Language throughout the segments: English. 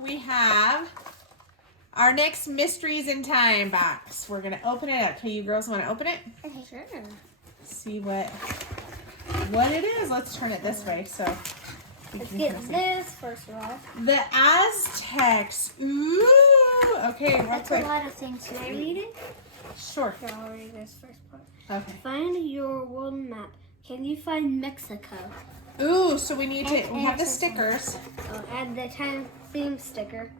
we have our next Mysteries in Time box. We're going to open it up. Okay, you girls want to open it? Okay, sure. See what it is. Let's turn it this way so we Let's can get kind of see. this first of all. The Aztecs. Ooh. Okay, real That's quick. a lot of things. Can I read it? Sure. Here, I'll read this first part. Okay. Find your world map. Can you find Mexico? Ooh, so we need to, we And have the it's a- stickers. Oh, add the time theme sticker.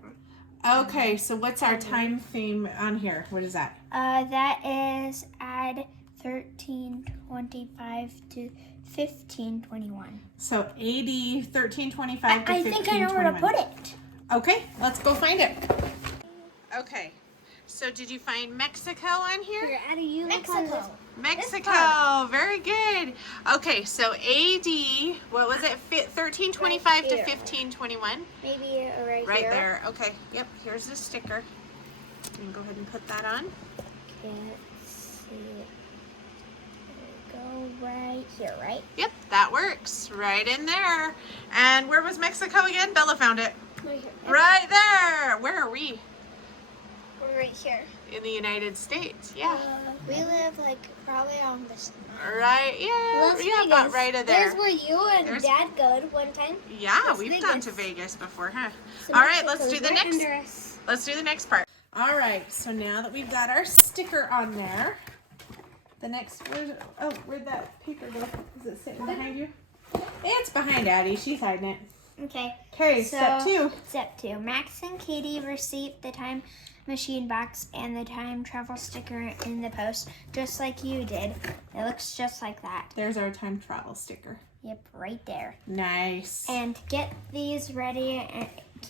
Okay, so what's our time theme on here? What is that? That is add 1325 to 1521. So AD 1325 to I 1521. think I know where to put it. Okay, let's go find it. Okay, so did you find Mexico on here? Here, add a U. Mexico, very good. Okay, so AD, what was it? 1325 Right to here. 1521. Maybe right Right here. there. Okay, yep, here's the sticker. You can go ahead and put that on. Can't see it. Go right here, right? Yep, that works. Right in there. And where was Mexico again? Bella found it. Right here. Right there. Where are we? We're right here. In the United States. Yeah. We live like probably on this. Right. Yeah. Las Yeah, Vegas. about right of there. There's where you and There's- Dad go one time. Yeah, Las we've Vegas. gone to Vegas before, huh? So All right, let's Mexico's do the right next. under us. Let's do the next part. All right, so now that we've got our sticker on there, the next, where'd that paper go? Is it sitting behind you? It's behind Addie. She's hiding it. Okay. Okay, So, step 2. Step 2. Max and Katie received the time machine box and the time travel sticker in the post, just like you did. It looks just like that. There's our time travel sticker. Yep, right there. Nice. And get these ready,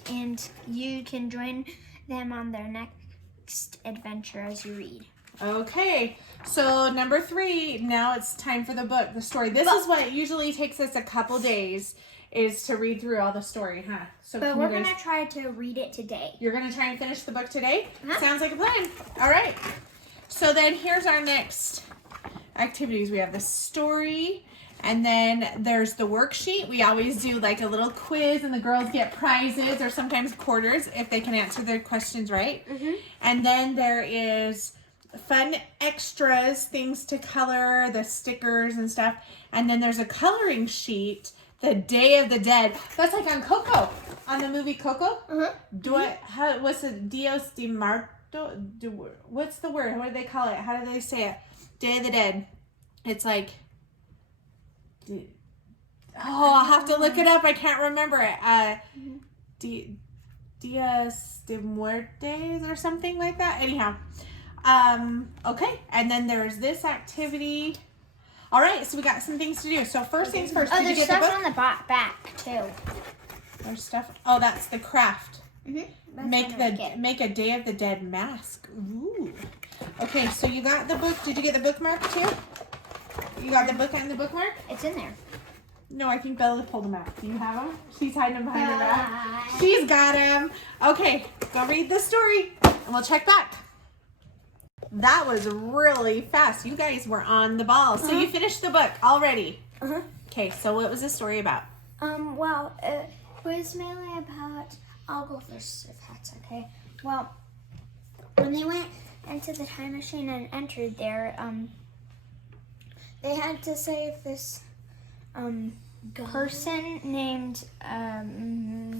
and you can join them on their next adventure as you read. Okay, so number 3, now it's time for the book, the story. This is what usually takes us a couple days, is to read through all the story, huh? So But can we're you guys- going to try to read it today. You're going to try and finish the book today? Uh-huh. Sounds like a plan. All right. So then here's our next activities. We have the story, and then there's the worksheet. We always do like a little quiz, and the girls get prizes or sometimes quarters if they can answer their questions right. Mm-hmm. And then there is fun extras, things to color, the stickers and stuff. And then there's a coloring sheet, the Day of the Dead. That's like on Coco, on the movie Coco. Uh-huh. What's the Dios de Muerto? What's the word? What do they call it? How do they say it? Day of the Dead. It's like, I'll have to look it up. I can't remember it. Dias de Muertes or something like that. Anyhow, okay. And then there's this activity. All right, so we got some things to do. So first things first. Oh, Did you there's get the stuff book? on the back too. There's stuff. Oh, that's the craft. Mm-hmm. Make a Day of the Dead mask. Ooh. Okay, so you got the book. Did you get the bookmark too? You got the book and the bookmark? It's in there. No, I think Bella pulled them out. Do you have them? She's hiding them behind her back. She's got them. Okay, go read the story, and we'll check back. That was really fast. You guys were on the ball. So you finished the book already. Uh-huh. Okay, so what was the story about? Well, it was mainly about, I'll go first if that's okay. Well, when they went into the time machine and entered there, they had to save this, person named,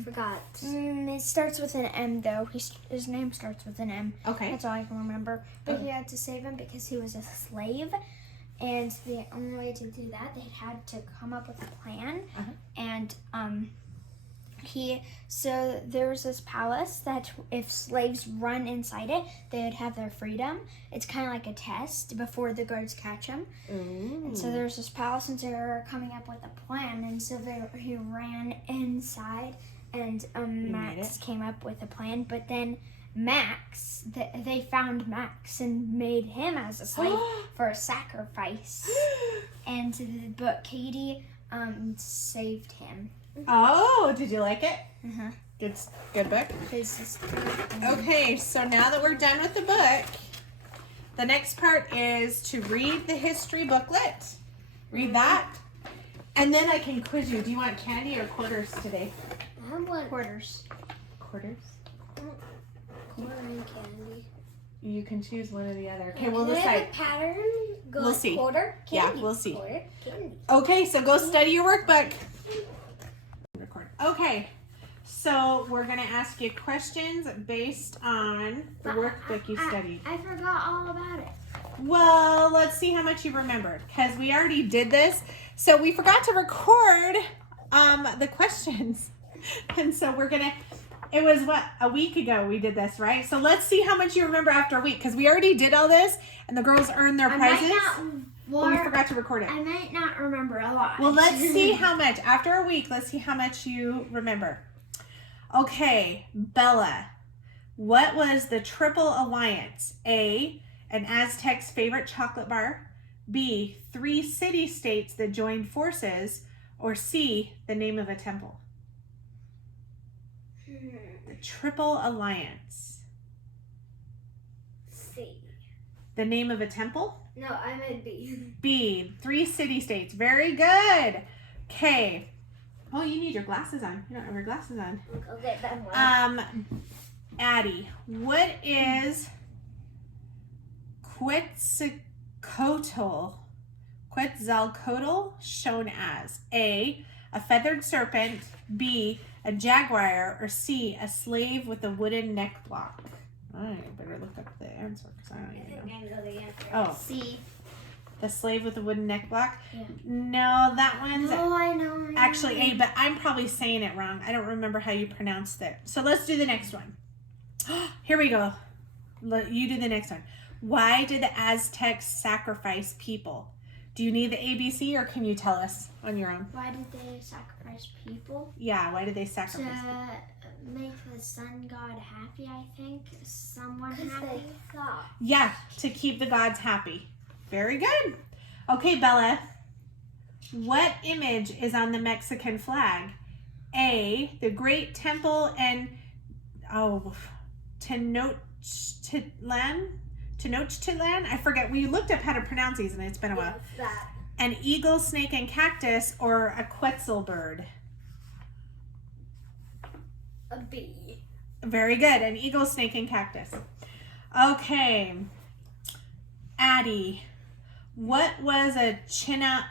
Forgot. it starts with an M though. His name starts with an M. Okay. That's all I can remember. But he had to save him because he was a slave. And the only way to do that, they had to come up with a plan. Uh-huh. And so there was this palace that if slaves run inside it, they would have their freedom. It's kind of like a test before the guards catch them. And so there's this palace, and so they were coming up with a plan. And so he ran inside, and Max came up with a plan. But then Max, they found Max and made him as a slave for a sacrifice. And the book, Katie saved him. Oh, did you like it? Uh-huh. Good book. His sister. Okay, so now that we're done with the book, the next part is to read the history booklet. Read that. And then I can quiz you. Do you want candy or quarters today? I want quarters. quarters? Corn and candy. You can choose one or the other. Okay, we'll Can I decide. have a pattern? Go We'll like see. Quarter, candy. Yeah, we'll see. Quarter, candy. Okay, so go study your workbook. Record. Okay, so we're going to ask you questions based on the workbook you studied. I forgot all about it. Well, let's see how much you remembered, because we already did this. So we forgot to record the questions. And so we're going to, it was what, a week ago we did this, right? So let's see how much you remember after a week, because we already did all this, and the girls earned their prizes. But we forgot to record it. I might not remember a lot. Well, let's see how much. After a week, let's see how much you remember. Okay, Bella, what was the Triple Alliance? A, an Aztec's favorite chocolate bar. B, 3 city-states that joined forces. Or C, the name of a temple. The Triple Alliance. C. The name of a temple? No, I meant B. B, 3 city-states. Very good. Okay. Oh, you need your glasses on. You don't have your glasses on. Okay, that one. Addie, what is Quetzalcoatl shown as? A, a feathered serpent. B, a jaguar. Or C, a slave with a wooden neck block. I better look up the answer because I don't even know. I know the answer. Oh, C. the slave with the wooden neck block? Yeah. No, that one's Oh, I know. actually A, but I'm probably saying it wrong. I don't remember how you pronounced it. So let's do the next one. Here we go. You do the next one. Why did the Aztecs sacrifice people? Do you need the ABC or can you tell us on your own? Why did they sacrifice people? Yeah, why did they sacrifice people? To make the sun god happy, I think. Someone Because happy. they thought. Yeah, to keep the gods happy. Very good. Okay, Bella. What image is on the Mexican flag? A, the Great Temple and Tenochtitlan? I forget. We looked up how to pronounce these and it's been a while. What's that? An eagle, snake, and cactus, or a quetzal bird? A B. Very good. An eagle, snake, and cactus. Okay. Addie, what was a Chinampa?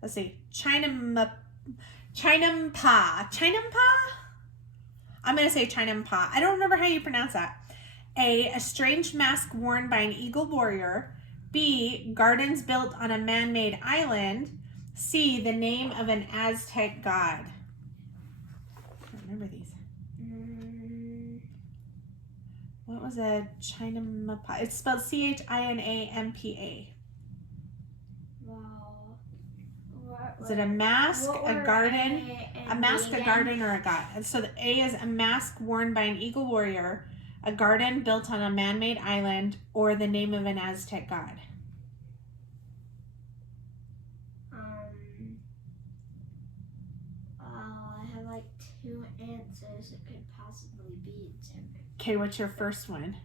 Let's see. Chinampa. I'm going to say Chinampa. I don't remember how you pronounce that. A strange mask worn by an eagle warrior. B, gardens built on a man-made island. C, the name of an Aztec god. I don't remember these. What was a Chinampa? It's spelled Chinampa. Wow. Is it a mask, a garden? A mask, a garden, or a god? And so the A is a mask worn by an eagle warrior, a garden built on a man-made island, or the name of an Aztec god. I have like 2 answers. It could possibly be different. Okay, what's your first one?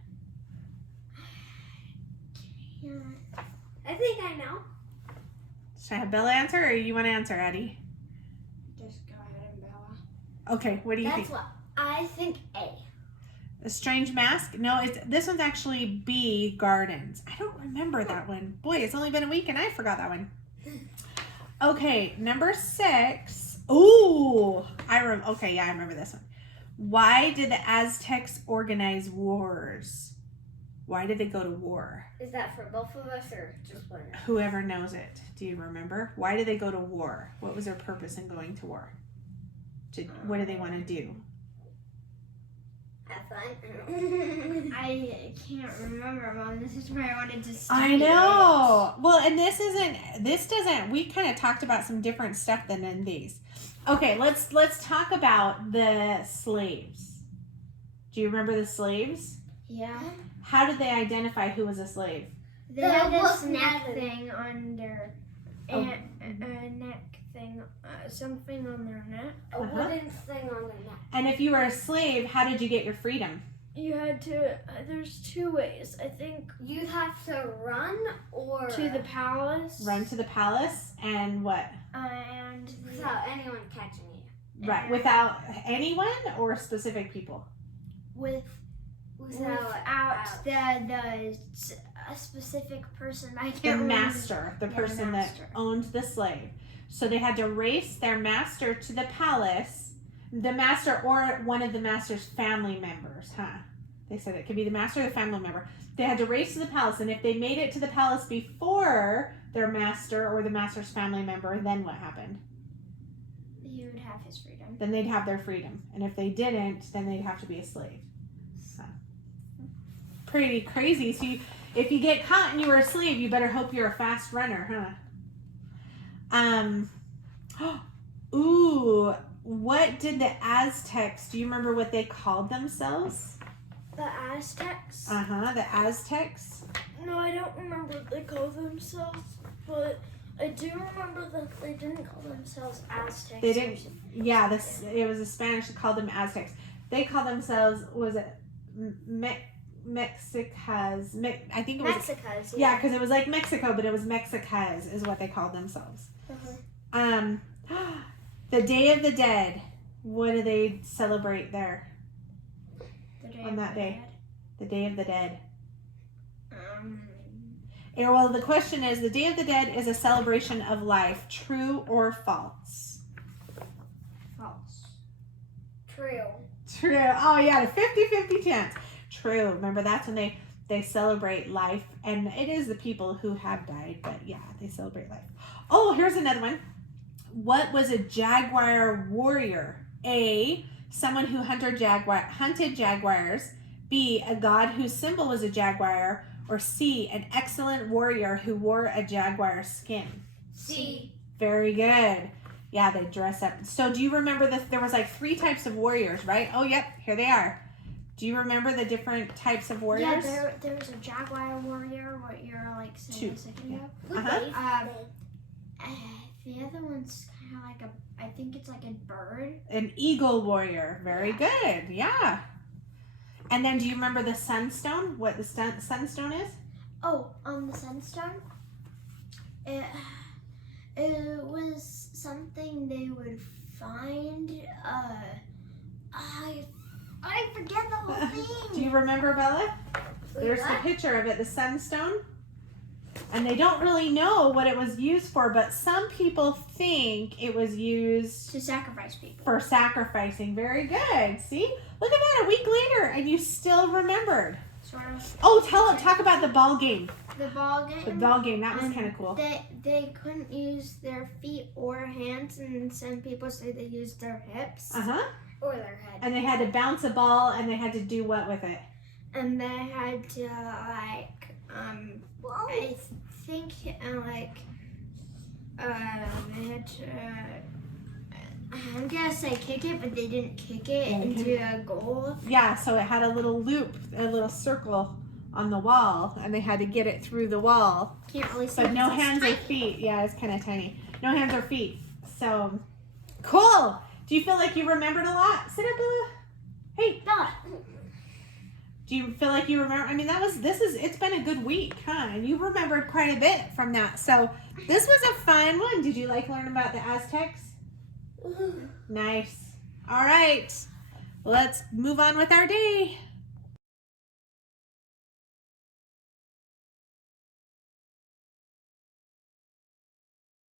I think I know. Should I have Bella answer, or you want to answer, Addie? Just go ahead and Bella. Okay, what do you think? That's what I think. A. A strange mask? No, this one's actually B, gardens. I don't remember that one. Boy, it's only been a week and I forgot that one. Okay, number 6. Ooh, I remember this one. Why did the Aztecs organize wars? Why did they go to war? Is that for both of us or just one? Whoever knows it. Do you remember? Why did they go to war? What was their purpose in going to war? What do they want to do? Have fun. I can't remember, Mom. This is where I wanted to start. I know. Well, and we kind of talked about some different stuff than in these. Okay, let's talk about the slaves. Do you remember the slaves? Yeah. How did they identify who was a slave? They The had this wolf neck neck. thing on their neck thing, something on their neck. A wooden thing on their neck. And if you were a slave, how did you get your freedom? You had to. There's 2 ways. I think You'd have to run or to the palace. Run to the palace and what? And Without anyone catching you. Right. Without anyone or specific people? Without a specific person. I can't The remember. master, the person master. that owned the slave. So they had to race their master to the palace. The master or one of the master's family members, huh? They said it could be the master or the family member. They had to race to the palace, and if they made it to the palace before their master or the master's family member, then what happened? He would have his freedom. Then they'd have their freedom. And if they didn't, then they'd have to be a slave. So, pretty crazy. So if you get caught and you were a slave, you better hope you're a fast runner, huh? Ooh, what did the Aztecs, do you remember what they called themselves? The Aztecs? The Aztecs. No, I don't remember what they called themselves, but I do remember that they didn't call themselves Aztecs. They didn't. Yeah, it was the Spanish that called them Aztecs. They called themselves, was it Mexicas? I think it was. Mexicas, Yeah, because it was like Mexico, but it was Mexicas is what they called themselves. The Day of the Dead. What do they celebrate there on that day? The Day of the Dead. Yeah, well, the question is, the Day of the Dead is a celebration of life. True or false? False. True. True. Oh, yeah, the 50-50 chance. True. Remember, that's when they celebrate life. And it is the people who have died, but yeah, they celebrate life. Oh, here's another one. What was a Jaguar warrior? A, someone who hunted jaguars. B, a god whose symbol was a jaguar. Or C, an excellent warrior who wore a jaguar skin. C. Very good. Yeah, they dress up. So do you remember there was like 3 types of warriors, right? Oh, yep, here they are. Do you remember the different types of warriors? Yeah, there was a Jaguar warrior, what you're like saying a second ago. The other one's kind of like I think it's like a bird. An eagle warrior. Very good. Yeah. And then do you remember the sunstone? What the sunstone is? Oh, the sunstone? It was something they would find. I forget the whole thing. Do you remember, Bella? There's the picture of it, the sunstone. And they don't really know what it was used for, but some people think it was used to sacrifice people. For sacrificing. Very good. See? Look at that, a week later, and you still remembered. Sort of. Oh, talk about the ball game. The ball game? The ball game, that was kind of cool. They couldn't use their feet or hands, and some people say they used their hips. Or their head. And they had to bounce a ball, and they had to do what with it? And they had to, I think, they had to, I'm gonna say kick it, but they didn't kick it into a goal. Yeah, so it had a little loop, a little circle on the wall, and they had to get it through the wall. Can't really see. But no hands or feet. Yeah, it's kind of tiny. No hands or feet. So, cool. Do you feel like you remembered a lot? Sit up, Bella. Hey, Bella. Do you feel like you remember? I mean, it's been a good week, huh? And you remembered quite a bit from that. So this was a fun one. Did you like learning about the Aztecs? Nice. All right. Let's move on with our day.